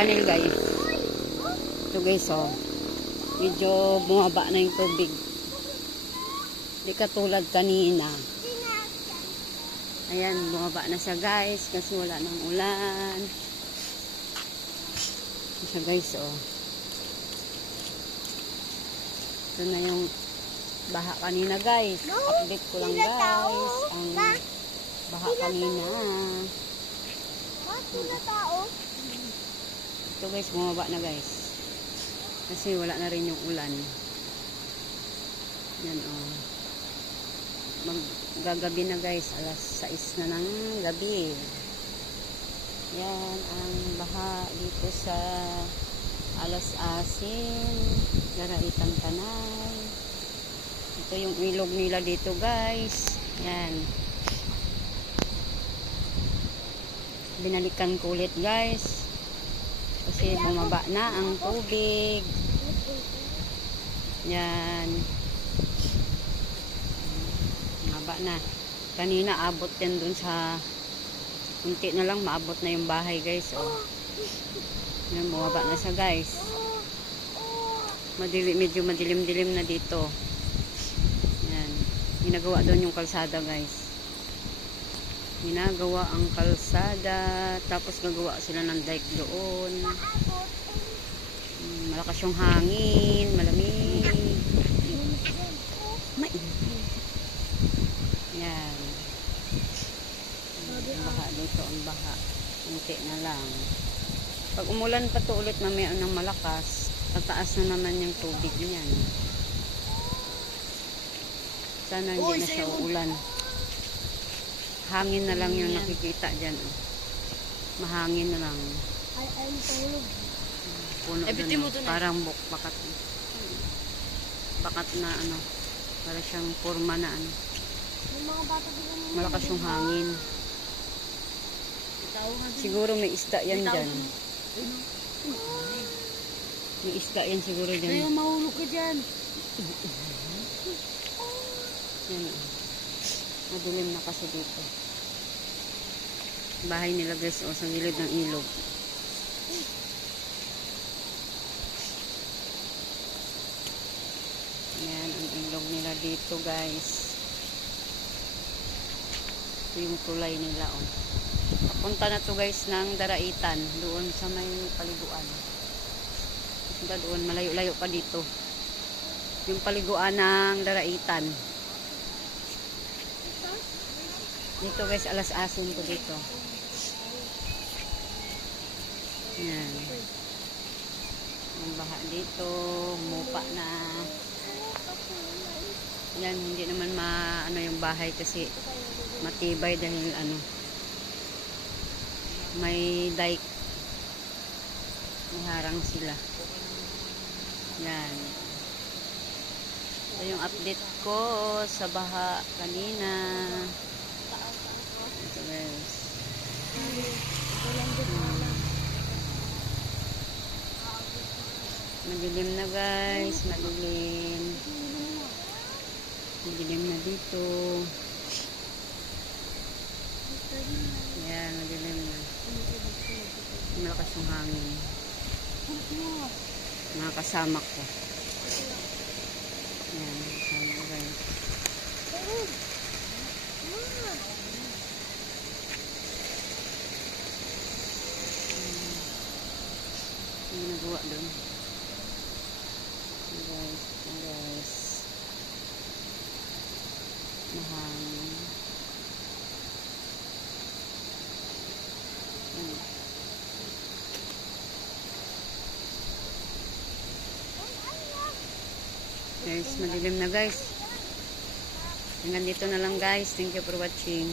channel guys. Ito guys oh. Medyo bumaba na yung tubig. Di katulad kanina. Ayan, bumaba na siya guys kasi wala nang ulan. Ito guys oh. Ito na yung baha kanina guys. Update ko lang guys. Ang baha kanina. Ito guys, bumaba na guys. Kasi wala na rin yung ulan. Yan oh. Maggagabi na guys, alas 6 na ng gabi. Yan ang baha dito sa alas asin, Garaitan Tanay. Ito yung ilog nila dito guys. Yan. Binalikan ko ulit guys. Kasi bumaba na ang tubig. Yan. Bumaba na. Kanina abot yan dun sa unti na lang maabot na yung bahay guys. Oh. Yan, bumaba na siya guys. Madilim, medyo madilim-dilim na dito. Yan. Ginagawa doon yung kalsada guys. Ginagawa ang kalsada. Tapos gagawa sila ng dike doon. Mm, Malakas yung hangin. Malamig. Mainit. Yan. Ang baha dito. Ang baha. Unti na lang. Pag umulan pa to ulit mamaya ng malakas, tataas na naman yung tubig niyan. Sana hindi na siya uulan. Hangin na lang yung nakikita dyan. Oh. Mahangin na lang. Ay, ay, tulog. Puno Ay, dun, mo oh. dun, eh. Parang buk, bakat. Bakat na ano. Para siyang forma na ano. Yung mga bata din naman. Malakas yung hangin. Siguro may isda yan dyan. May isda yan siguro dyan. mahulog ka dyan. Yan. oh. Madilim na kasi dito. Bahay nila guys o sa gilid ng ilog. Yan ang ilog nila dito guys. Ito yung tulay nila oh. Papunta na to guys ng Daraitan doon sa may paliguan. Punta doon malayo-layo pa dito. Yung paliguan ng Daraitan. Dito guys, alas asin ko dito. Yan. Ang baha dito, mupa na. Yan, hindi naman ma ano yung bahay kasi matibay dahil ano may dike. May harang sila. Yan. Ito yung update ko sa baha kanina. Ito guys. Madilim na guys. Madilim. Madilim na dito yan madilim na malakas yung hangin mga kasama ko yan kasama ko guys Ang ginagawa doon. Ayan, guys, ayan, guys. Guys, madilim na guys. Hanggang dito na lang guys. Thank you for watching.